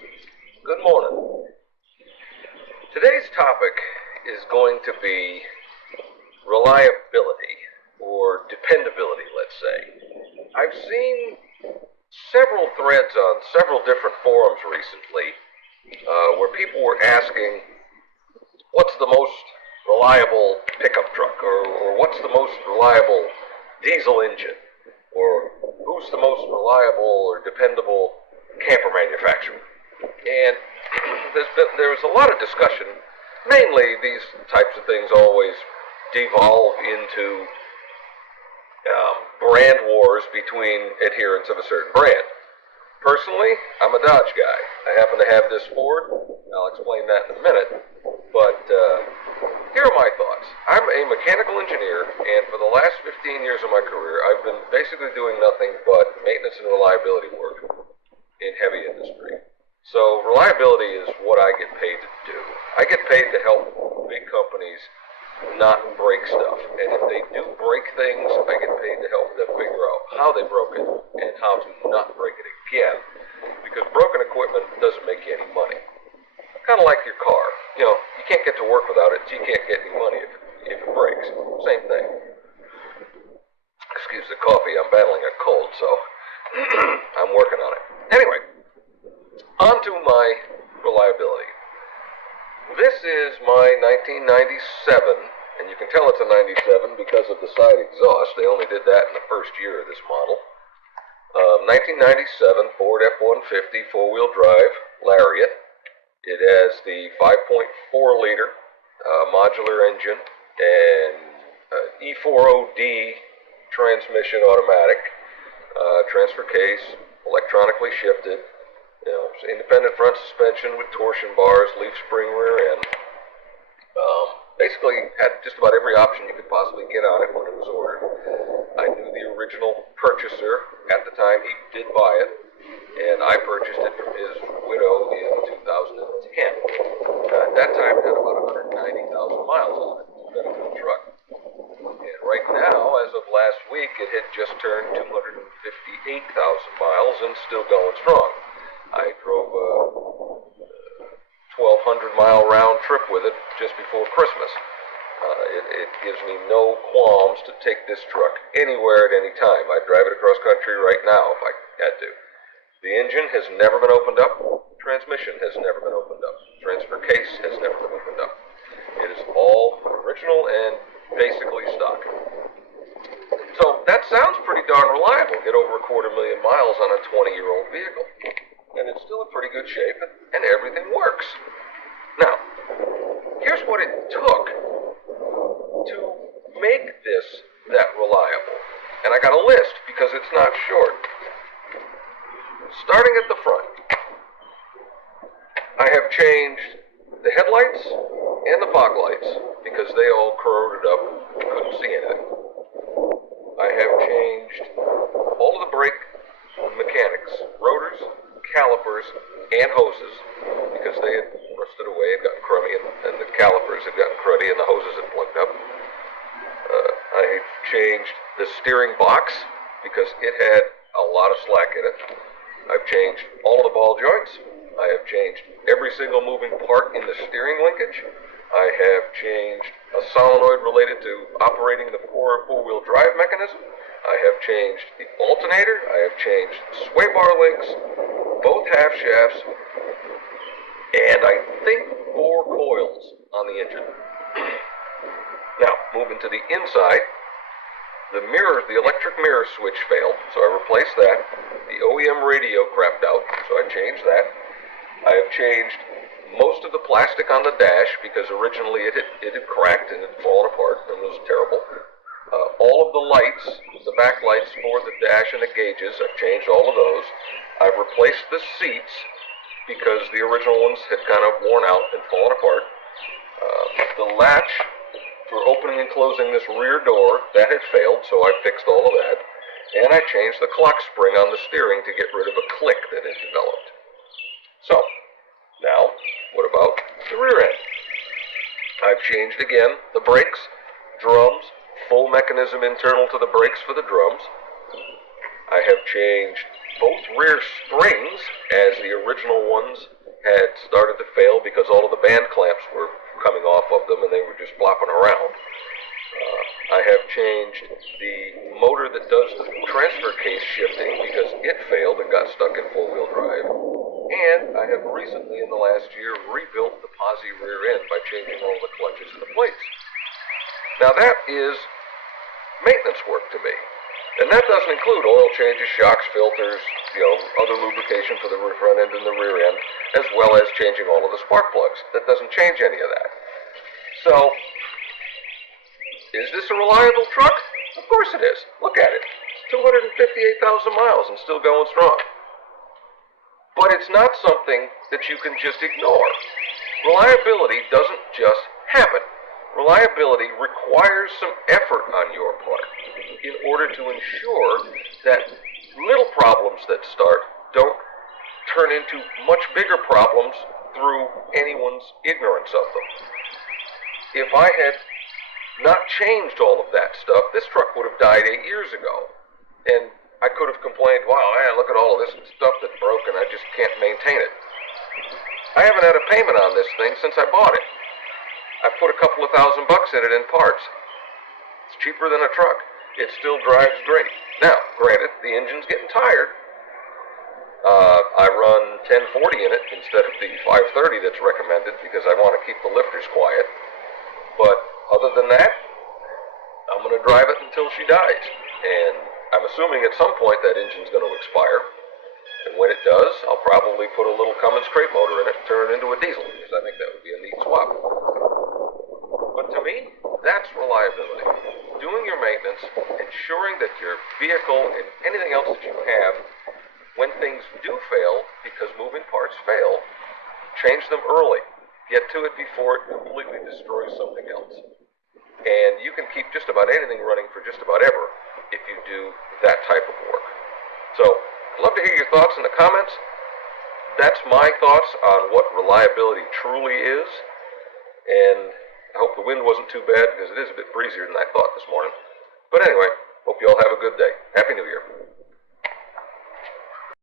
Good morning. Today's topic is going to be reliability or dependability, let's say. I've seen several threads on several different forums recently where people were asking what's the most reliable pickup truck or what's the most reliable diesel engine or who's the most reliable or dependable camper manufacturer. And there was a lot of discussion. Mainly, these types of things always devolve into brand wars between adherents of a certain brand. Personally, I'm a Dodge guy. I happen to have this Ford. I'll explain that in a minute. But here are my thoughts. I'm a mechanical engineer, and for the last 15 years of my career, I've been basically doing nothing but maintenance and reliability work in heavy industry. So reliability is what I get paid to do. I get paid to help big companies not break stuff. And if they do break things, I get paid to help them figure out how they broke it and how to not break it again. Because broken equipment doesn't make you any money. Kind of like your car. You know, you can't get to work without it, so you can't get any money if it breaks. Same thing. Excuse the coffee, I'm battling a cold, so I'm working on it. Anyway, on to my reliability. This is my 1997, and you can tell it's a 97 because of the side exhaust. They only did that in the first year of this model. 1997 Ford F-150 four-wheel drive Lariat. It has the 5.4 liter modular engine and E40D transmission automatic, transfer case, electronically shifted. You know, independent front suspension with torsion bars, leaf spring rear end. Basically had just about every option you could possibly get on it when it was ordered. I knew the original purchaser at the time he did buy it, and I purchased it from his widow in 2010. At that time, it had about 190,000 miles on it. It's been a good truck. And right now, as of last week, it had just turned 258,000 miles and still going strong. I drove a 1,200-mile round trip with it just before Christmas. It gives me no qualms to take this truck anywhere at any time. I'd drive it across country right now if I had to. The engine has never been opened up. Transmission has never been opened up. Transfer case has never been opened up. It is all original and basically stock. So that sounds pretty darn reliable. Get over 250,000 miles on a 20-year-old vehicle. And it's still in pretty good shape, and everything works. Now, here's what it took to make this that reliable. And I got a list because it's not short. Starting at the front, I have changed the headlights and the fog lights because they all corroded up, couldn't see anything. I have changed all of the brake mechanics, rotors, calipers, and hoses, because they had rusted away and gotten crummy, and the calipers had gotten cruddy, and the hoses had plugged up. I changed the steering box, because it had a lot of slack in it. I've changed all of the ball joints. I have changed every single moving part in the steering linkage. I have changed a solenoid related to operating the four-wheel drive mechanism. I have changed the alternator. I have changed sway bar links, both half shafts, and I think 4 coils on the engine. Now, moving to the inside, the electric mirror switch failed, so I replaced that. The OEM radio crapped out, so I changed that. I have changed most of the plastic on the dash because originally it had cracked and had fallen apart and was terrible. All of the lights, the back lights for the dash and the gauges, I've changed all of those. I've replaced the seats because the original ones had kind of worn out and fallen apart. The latch for opening and closing this rear door, that had failed, so I fixed all of that. And I changed the clock spring on the steering to get rid of a click that had developed. So, now, what about the rear end? I've changed again the brakes, drums, full mechanism internal to the brakes for the drums. I have changed both rear springs, as the original ones had started to fail because all of the band clamps were coming off of them and they were just flopping around. I have changed the motor that does the transfer case shifting because it failed and got stuck in four-wheel drive. And I have recently, in the last year, rebuilt the posi rear end by changing all the clutches and the plates. Now that is maintenance work to me. And that doesn't include oil changes, shocks, filters, other lubrication for the front end and the rear end, as well as changing all of the spark plugs. That doesn't change any of that. So, is this a reliable truck? Of course it is. Look at it. It's 258,000 miles and still going strong. But it's not something that you can just ignore. Reliability doesn't just happen. Reliability requires some effort on your part in order to ensure that little problems that start don't turn into much bigger problems through anyone's ignorance of them. If I had not changed all of that stuff, this truck would have died 8 years ago. And I could have complained, wow, man, look at all of this stuff that's broken, I just can't maintain it. I haven't had a payment on this thing since I bought it. I put a couple of $1,000 in it in parts. It's cheaper than a truck. It still drives great. Now, granted, the engine's getting tired. I run 1040 in it instead of the 530 that's recommended because I want to keep the lifters quiet. But other than that, I'm going to drive it until she dies. And I'm assuming at some point that engine's going to expire. And when it does, I'll probably put a little Cummins crate motor in it and turn it into a diesel because I think that would be a neat swap. But to me, that's reliability. Doing your maintenance, ensuring that your vehicle and anything else that you have, when things do fail, because moving parts fail, change them early. Get to it before it completely destroys something else. And you can keep just about anything running for just about ever if you do that type of work. So, I'd love to hear your thoughts in the comments. That's my thoughts on what reliability truly is. And I hope the wind wasn't too bad because it is a bit breezier than I thought this morning. But anyway, hope you all have a good day. Happy New Year.